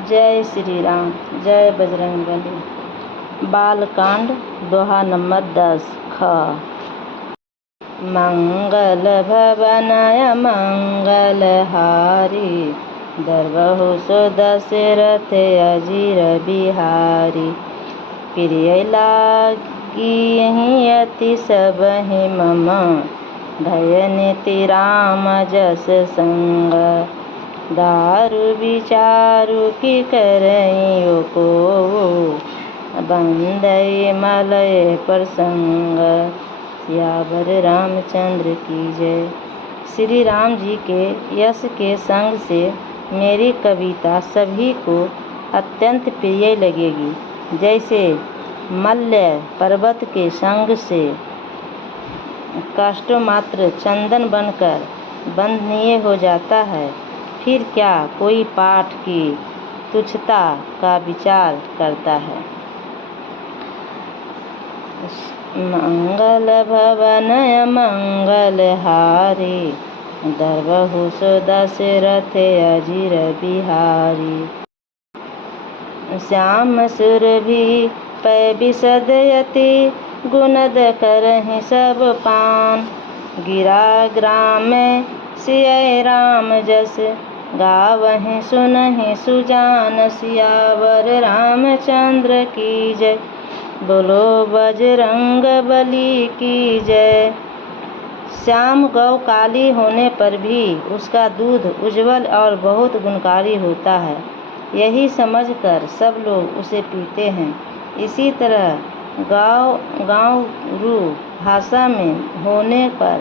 जय श्री राम, जय बजरंगबली। बालकांड दोहा नंबर 10 ख। मंगल भवनय मंगलहारी, दरबहु सो दशरथ अजीर बिहारी। प्रिय लागी अति सबहि मम, भय नीति राम जस संग। दारु विचारु की करई को, बंदई मलय प्रसंग। सियावर रामचंद्र की जय। श्री राम जी के यश के संग से मेरी कविता सभी को अत्यंत प्रिय लगेगी। जैसे मल्य पर्वत के संग से काष्ठ मात्र चंदन बनकर बंधनीय हो जाता है, फिर क्या कोई पाठ की तुच्छता का विचार करता है। मंगल भवनय मंगलहारी, दरबहु सो दशरथ अजीर बिहारी। श्याम सुरभि पै बिशदयति, गुणद करहि सब पान। गिरा ग्राम सिय राम जस, गावहि सुनहि सुजान। सियावर रामचंद्र की जय, बोलो बजरंग बली की जय। श्याम गौ काली होने पर भी उसका दूध उज्जवल और बहुत गुणकारी होता है, यही समझकर सब लोग उसे पीते हैं। इसी तरह गाँवरू भाषा में होने पर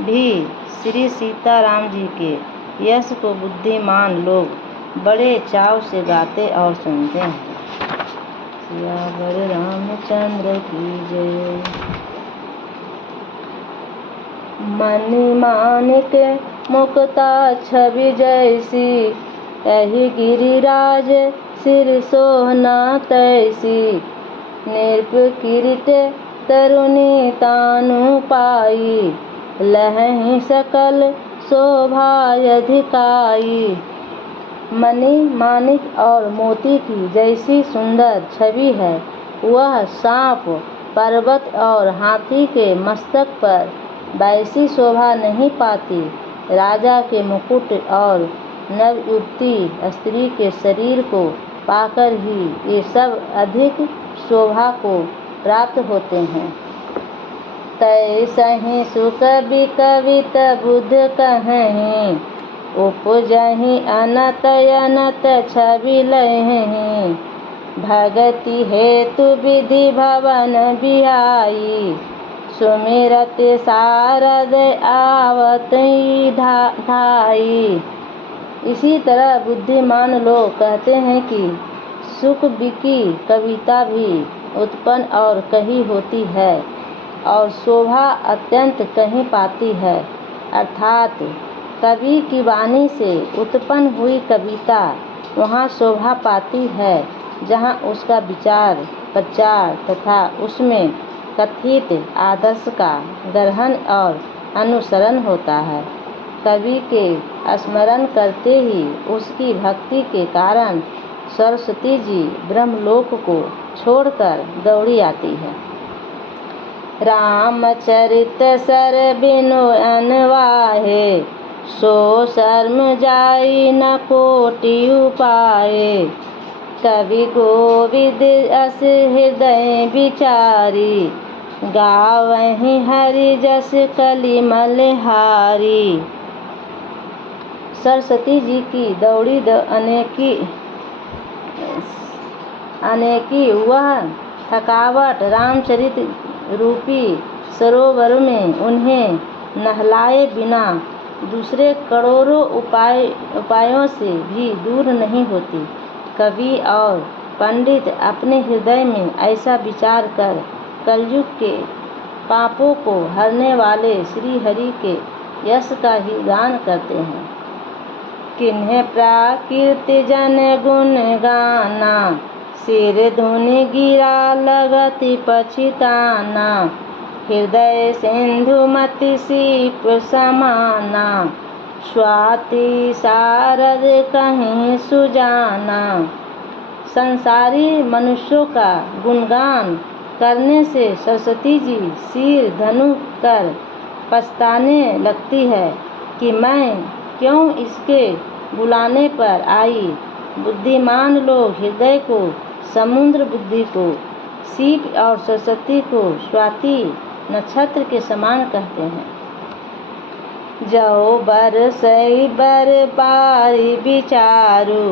भी श्री सीताराम जी के यश को बुद्धिमान लोग बड़े चाव से गाते और सुनते हैं। सियावर रामचंद्र की जय। मणि माणिक मुक्ता छवि जैसी, यही गिरिराज सिर सोहना तैसी। नृप किरीट तरुणी तानु पाई, लहहि सकल शोभा अधिकाई। मणि माणिक और मोती की जैसी सुंदर छवि है, वह सांप पर्वत और हाथी के मस्तक पर वैसी शोभा नहीं पाती। राजा के मुकुट और नवयुवती स्त्री के शरीर को पाकर ही ये सब अधिक शोभा को प्राप्त होते हैं। तैसहि सुकवि कवित बुध कहहि, उपजहि अनत अनत छवि लहहि। भगति हेतु विधि भवन बिहाई, सुमिरत सारद आवत धाई। इसी तरह बुद्धिमान लोग कहते हैं कि सुख की कविता भी उत्पन्न और कही होती है, और शोभा अत्यंत कहीं पाती है। अर्थात कवि की वाणी से उत्पन्न हुई कविता वहाँ शोभा पाती है जहाँ उसका विचार प्रचार तथा उसमें कथित आदर्श का ग्रहण और अनुसरण होता है। कवि के स्मरण करते ही उसकी भक्ति के कारण सरस्वती जी ब्रह्मलोक को छोड़कर दौड़ी आती है। रामचरित सर बिनु अनवाहे, सो शर्म जाई न कोटि उपाये। कवि गोविद अस हृदय विचारी, गावहि हरि जस कलिमलहारी। सरस्वती जी की दौड़ी अनेकी वह थकावट रामचरित रूपी सरोवर में उन्हें नहलाए बिना दूसरे करोड़ों उपायों से भी दूर नहीं होती। कवि और पंडित अपने हृदय में ऐसा विचार कर कलयुग के पापों को हरने वाले श्री हरि के यश का ही गान करते हैं। किन्हें प्राकृति जन गुण गाना, सिर धुनि गिरा लगति पछिताना। हृदय सिंधु मति सीप समाना, स्वाति शारद कहीं सुजाना। संसारी मनुष्यों का गुणगान करने से सरस्वती जी सिर धनु कर पछताने लगती है कि मैं क्यों इसके बुलाने पर आई। बुद्धिमान लोग हृदय को समुद्र, बुद्धि को सीप और सरस्वती को स्वाति नक्षत्र के समान कहते हैं। जो बरसई बर पारी विचारु,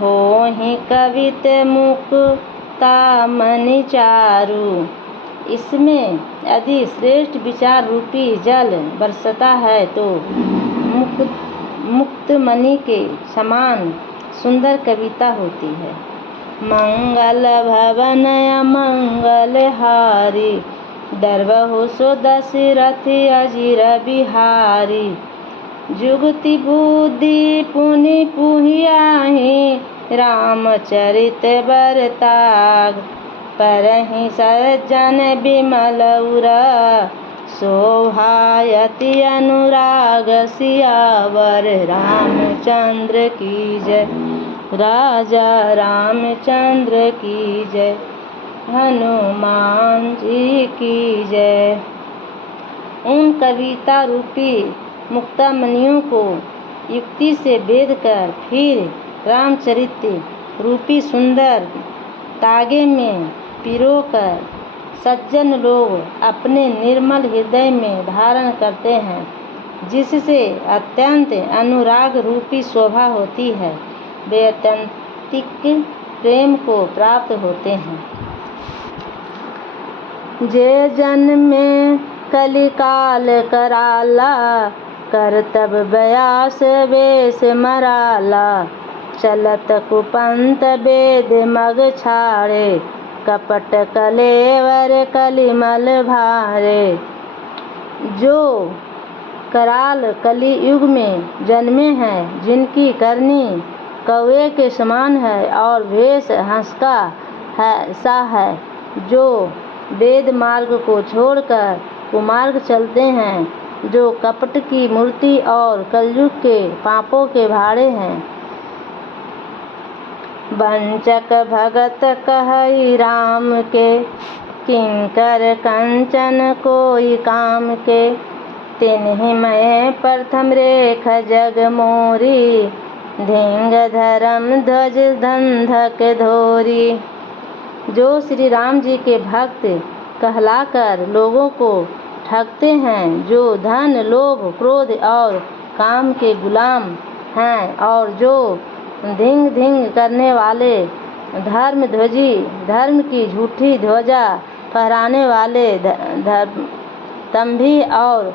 होहि कवित मुक्ता मनि चारु। इसमें यदि श्रेष्ठ विचार रूपी जल बरसता है तो मुक्त मणि के समान सुंदर कविता होती है। मंगल भवन मंगल हारी, डरबहु सो दशरथ अजिर बिहारी। जुगति बुद्धि पुनि पुहियाहि, रामचरित बरताग। परहि सज्जन बिमल उर, शोभायति अनुराग। सियावर रामचंद्र की जय, राजा रामचंद्र की जय, हनुमान जी की जय। उन कविता रूपी मुक्तामणियों को युक्ति से भेद कर फिर रामचरित रूपी सुंदर तागे में पिरोकर सज्जन लोग अपने निर्मल हृदय में धारण करते हैं, जिससे अत्यंत अनुराग रूपी शोभा होती है। वे अत्यंतिक प्रेम को प्राप्त होते हैं। जे जन में कलिकाल कराला, करतब बयास वेश मराला। चलत कुपंत वेद मग छाड़े, कपट कलेवर कलिमल भारे। जो कराल कली युग में जन्मे हैं, जिनकी करनी कौवे के समान है और वेश हंस का है सा है, जो वेद मार्ग को छोड़कर कुमार्ग चलते हैं, जो कपट की मूर्ति और कलयुग के पापों के भाड़े हैं। वंचक भगत कहई राम के, किंकर कंचन कोई काम के। तिन्हि मैं प्रथम रेख जग मोरी, धिंग धर्म ध्वज धंधक धोरी। जो श्री राम जी के भक्त कहलाकर लोगों को ठगते हैं, जो धन लोभ क्रोध और काम के गुलाम हैं, और जो धिंग धिंग करने वाले धर्म ध्वजी, धर्म की झूठी ध्वजा फहराने वाले दंभी और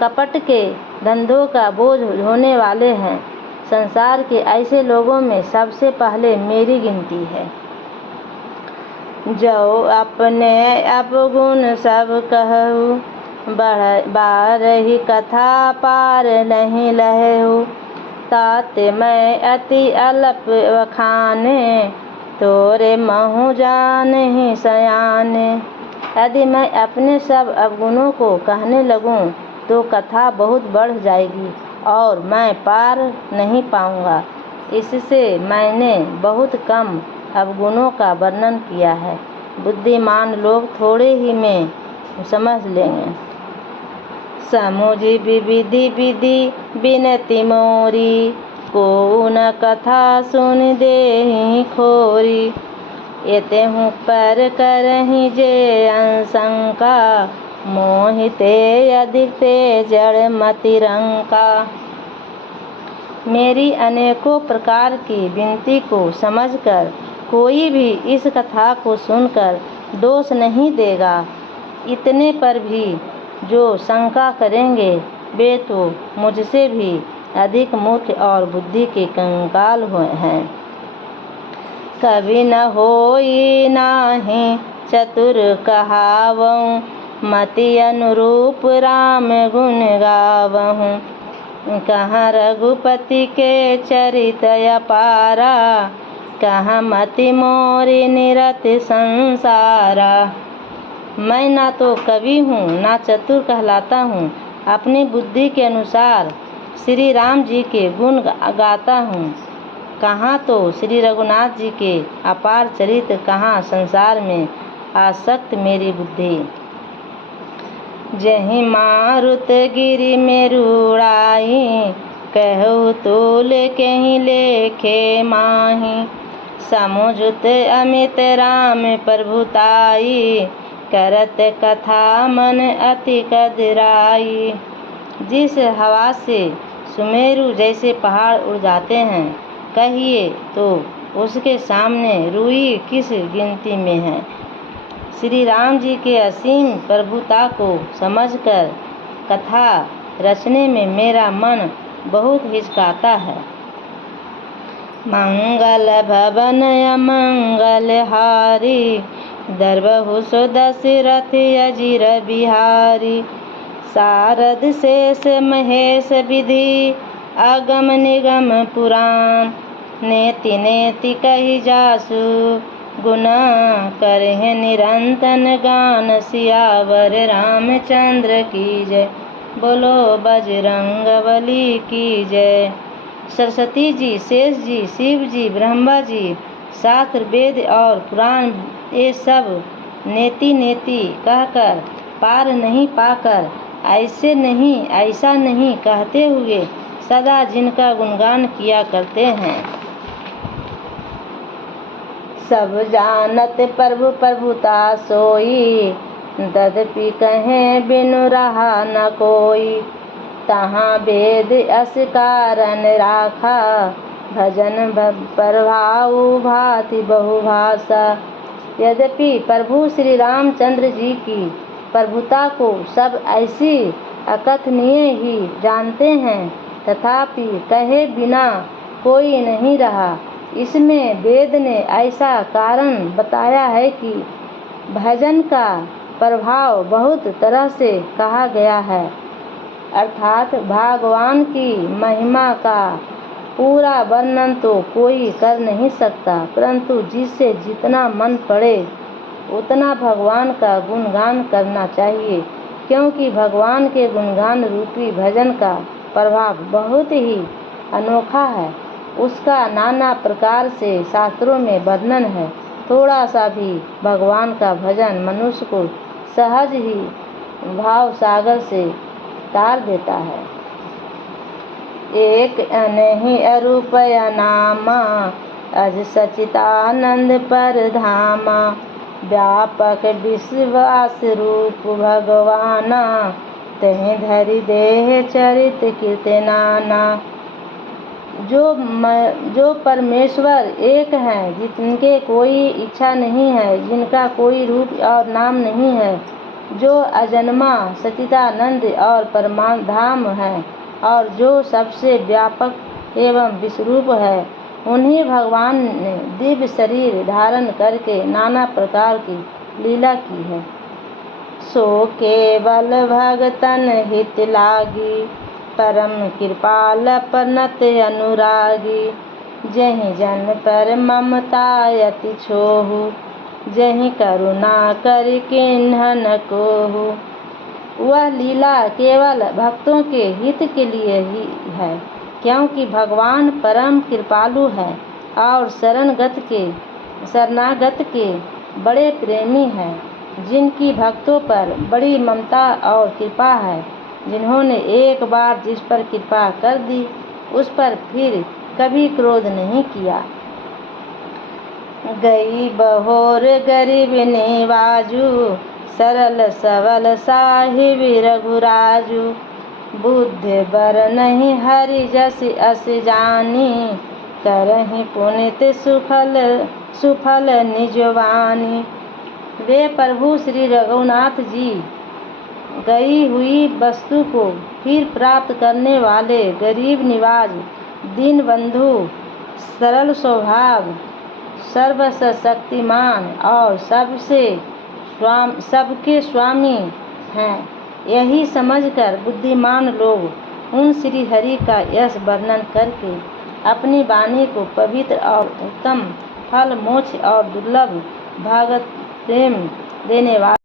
कपट के धंधों का बोझ ढोने वाले हैं। संसार के ऐसे लोगों में सबसे पहले मेरी गिनती है। जो अपने अपगुण सब कहूँ, बारही कथा पार नहीं लहू। तात मैं अति अल्प वखाने, तोरे महु जान ही सयाने। यदि मैं अपने सब अवगुणों को कहने लगूं तो कथा बहुत बढ़ जाएगी और मैं पार नहीं पाऊंगा। इससे मैंने बहुत कम अवगुणों का वर्णन किया है। बुद्धिमान लोग थोड़े ही में समझ लेंगे। समुझि विविधि विधि बिनती मोरी, को न कथा सुन देहि खोरी। एतेहु पर करहि जे अंशंका, मोहिते अधिक ते जड़ मति रंका। मेरी अनेकों प्रकार की विनती को समझकर कोई भी इस कथा को सुनकर दोष नहीं देगा। इतने पर भी जो शंका करेंगे वे तो मुझसे भी अधिक मूर्ख और बुद्धि के कंगाल हैं। कभी न होई नाहि चतुर कहावऊँ, मति अनुरूप राम गुण गावहूँ। कहाँ रघुपति के चरित अपारा, कहाँ मति मोरी निरत संसारा। मैं ना तो कवि हूँ ना चतुर कहलाता हूँ। अपनी बुद्धि के अनुसार श्री राम जी के गुण गाता हूँ। कहाँ तो श्री रघुनाथ जी के अपार चरित्र, कहाँ संसार में आसक्त मेरी बुद्धि। जहीं मारुत गिरि में रूड़ाई, कहु तूल कहीं लेखे माही। समुझत अमित राम प्रभुताई, करत कथा मन अति कदराई। जिस हवा से सुमेरु जैसे पहाड़ उड़ जाते हैं, कहिए तो उसके सामने रूई किस गिनती में है। श्री राम जी के असीम प्रभुता को समझकर कथा रचने में मेरा मन बहुत हिचकाता है। मंगल भवन अमंगल हारी, दरबहु सो दशरथ अजिर बिहारी। शारद शेष महेश विधि, अगम निगम पुराण। नेति नेति कही जासु, गुना करहि निरंतन गान। सियावर रामचंद्र की जय, बोलो बजरंगबली की जय। सरस्वती जी, शेष जी, शिव जी, ब्रह्मा जी, शास्त्र वेद और पुराण ये सब नेति नेति कहकर पार नहीं पाकर, ऐसे नहीं ऐसा नहीं कहते हुए सदा जिनका गुणगान किया करते हैं। सब जानत प्रभु प्रभुता सोई, तदपि कहें बिनु रहा न कोई। तहाँ वेद अस कारण राखा, भजन प्रभाऊ भांति बहुभाषा। यद्यपि प्रभु श्री रामचंद्र जी की प्रभुता को सब ऐसी अकथनीय ही जानते हैं, तथापि कहे बिना कोई नहीं रहा। इसमें वेद ने ऐसा कारण बताया है कि भजन का प्रभाव बहुत तरह से कहा गया है, अर्थात भगवान की महिमा का पूरा वर्णन तो कोई कर नहीं सकता, परंतु जिससे जितना मन पड़े उतना भगवान का गुणगान करना चाहिए, क्योंकि भगवान के गुणगान रूपी भजन का प्रभाव बहुत ही अनोखा है। उसका नाना प्रकार से शास्त्रों में वर्णन है। थोड़ा सा भी भगवान का भजन मनुष्य को सहज ही भाव सागर से तार देता है। एक अनहि अरूप अनामा, अज सचितानंद पर धामा। व्यापक विश्वास रूप भगवाना, तहि धरि देह चरित कीर्ति नाना। जो परमेश्वर एक हैं, जिनके कोई इच्छा नहीं है, जिनका कोई रूप और नाम नहीं है, जो अजन्मा सच्चिदानंद और परमाधाम है, और जो सबसे व्यापक एवं विश्वरूप है, उन्हीं भगवान ने दिव्य शरीर धारण करके नाना प्रकार की लीला की है। सो केवल भगतन हित लागी, परम कृपाल परनत अनुरागी। जहि जन पर ममता अति छोहु, जहि करुणा कर किन्हन कोहु। वह लीला केवल भक्तों के हित के लिए ही है, क्योंकि भगवान परम कृपालु है और शरणागत के बड़े प्रेमी हैं, जिनकी भक्तों पर बड़ी ममता और कृपा है। जिन्होंने एक बार जिस पर कृपा कर दी, उस पर फिर कभी क्रोध नहीं किया। गई बहोर गरीब निवाजू, सरल सबल साहिब रघुराजू। बुद्धि बर नहीं हरि जस अस जानी, करहि पुनित सुफल निजवानी। वे प्रभु श्री रघुनाथ जी गई हुई वस्तु को फिर प्राप्त करने वाले, गरीब निवाज, दीन बंधु, सरल स्वभाव, सर्वशक्तिमान और सबके स्वामी हैं। यही समझकर बुद्धिमान लोग उन श्री हरि का यश वर्णन करके अपनी वाणी को पवित्र और उत्तम फल, मोक्ष और दुर्लभ भगत प्रेम देने वाले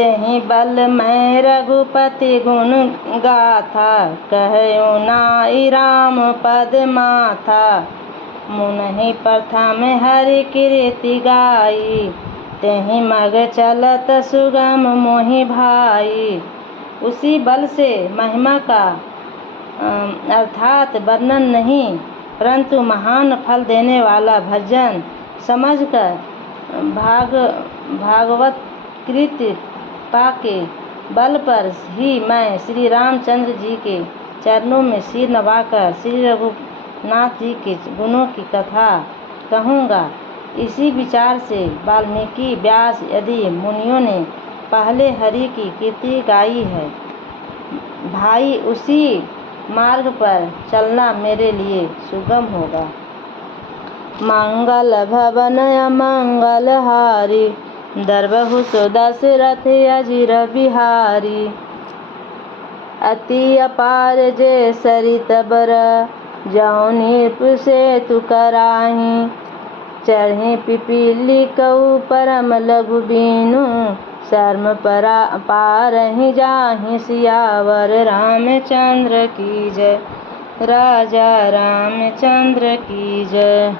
तेहि बल मैं रघुपति गुण गाथा, कहयो नाई राम पद माथा। मुनहि प्रथम हरि कीर्ति गाई, तेहि मग चलत सुगम मोहि भाई। उसी बल से महिमा का अर्थात वर्णन नहीं, परंतु महान फल देने वाला भजन समझकर भागवत कृत पाके बल पर ही मैं श्री रामचंद्र जी के चरणों में सिर नवाकर श्री रघुनाथ जी के गुणों की कथा कहूँगा। इसी विचार से वाल्मीकि व्यास आदि मुनियों ने पहले हरि की कीर्ति गाई है। भाई, उसी मार्ग पर चलना मेरे लिए सुगम होगा। मंगल भवन अमंगल हारी, दरबहु सो दशरथ अजिर बिहारी। अति अपार जे सरित बर, जौं नीप सेतु कराही। चढ़े पिपीली कऊ परम लघु बीनु, शर्म पारहि जाहि सियावर। रामचंद्र की जय, राजा रामचंद्र की जय।